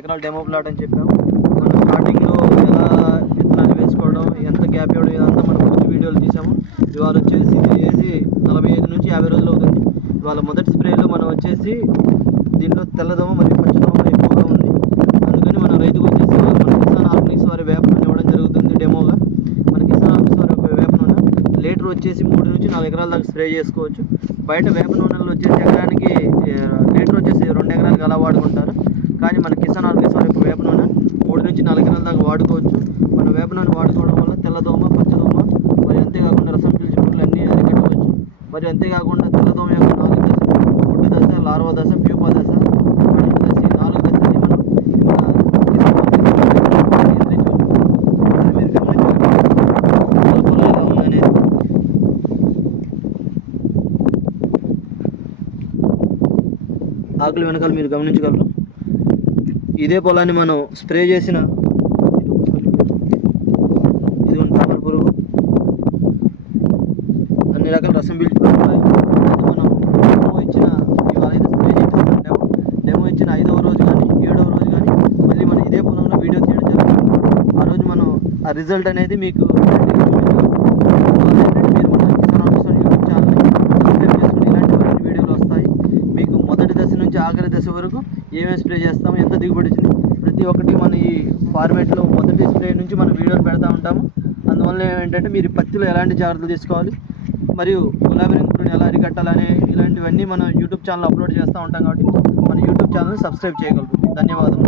ఎకరాల demo plot అని చెప్పాము. మనం స్టార్టింగ్లో ఎలా విత్తనాలు వేసుకోవడం, ఎంత గ్యాప్ ఇవ్వడం, ఇదంతా మనం ఫస్ట్ వీడియోలు తీసాము. ఇవాళ వచ్చేసి వేసి 45 నుంచి 50 రోజులు అవుతుంది. ఇవాళ మొదటి స్ప్రేలో మనం వచ్చేసి దీంట్లో తెల్లదోమ మరియు పచ్చదోమ ఎక్కువగా ఉంది. అందుకని మన రైతుకు వచ్చేసి మన కిసాన్ ఆర్గానిక్స్ వారి వేప నూనె ఇవ్వడం జరుగుతుంది డెమోగా. మన కిసాన్ ఆర్గానిక్స్ వారి యొక్క వేప నూనె లీటర్ వచ్చేసి 3 నుంచి 4 ఎకరాల దాకా స్ప్రే చేసుకోవచ్చు. బయట వేప నూనెలు వచ్చేసి ఎకరానికి లీటర్ వచ్చేసి 2 ఎకరాలకు అలా వాడుకుంటారు. కానీ మన కిసాన్ ఆర్గానిక్స్ వారి యొక్క వేప నూనె 3 నుంచి 4 ఎకరాల దాకా వాడుకోవచ్చు. మన వేప నూనె వాడుకోవడం వల్ల తెల్లదోమ, పచ్చదోమ మరియు అంతేకాకుండా రసం పీల్చే పురుగులు అన్నీ అరికట్టవచ్చు. మరియు అంతేకాకుండా తెల్లదోమ యొక్క 4 దశలు, గుడ్డు దశ, లార్వా దశ, ప్యూపా దశ, పన్నెండు దశ, ఈ 4 దశల్ని మనం నియంత్రించవచ్చు. మీరు గమనించగలరు పొలం ఎలా ఉందనేది. ఆకులు వెనకాల మీరు గమనించగలరు. ఇదే పొలాన్ని మనం స్ప్రే చేసిన ఇదిగోండి తామర పురుగు, అన్ని రకాల రసం పీల్చుకుని ఉంటాయి. అయితే మనం డెమో ఇచ్చిన ఇవాళ అయితే స్ప్రే చేస్తున్నాం. డెమో ఇచ్చిన 5వ రోజు కానీ 7వ రోజు కానీ మళ్ళీ మనం ఇదే పొలంలో వీడియో తీయడం జరుగుతుంది. ఆ రోజు మనం ఆ రిజల్ట్ అనేది మీకు మీరు మన కిసాన్ ఆర్గానిక్స్ యూట్యూబ్ ఛానల్ని సబ్స్క్రైబ్ చేసుకుని ఇలాంటి మరిన్ని వీడియోలు వస్తాయి. మీకు మొదటి దశ నుంచి ఆఖరి దశ వరకు ఏమేమి స్ప్రే చేస్తాము, ఎంత దిగుబడి వచ్చింది, ప్రతి ఒక్కటి మన ఈ ఫార్మేట్లో మొదటి స్ప్రే నుంచి మనం వీడియోలు పెడతా ఉంటాము. అందువల్ల ఏంటంటే మీరు పత్తిలో ఎలాంటి జాగ్రత్తలు తీసుకోవాలి మరియు గులాబీ రంగు పురుగుని ఎలా అరికట్టాలనే ఇలాంటివన్నీ మనం యూట్యూబ్ ఛానల్ అప్లోడ్ చేస్తూ ఉంటాం. కాబట్టి మన యూట్యూబ్ ఛానల్ని సబ్స్క్రైబ్ చేయగలరు. ధన్యవాదాలు.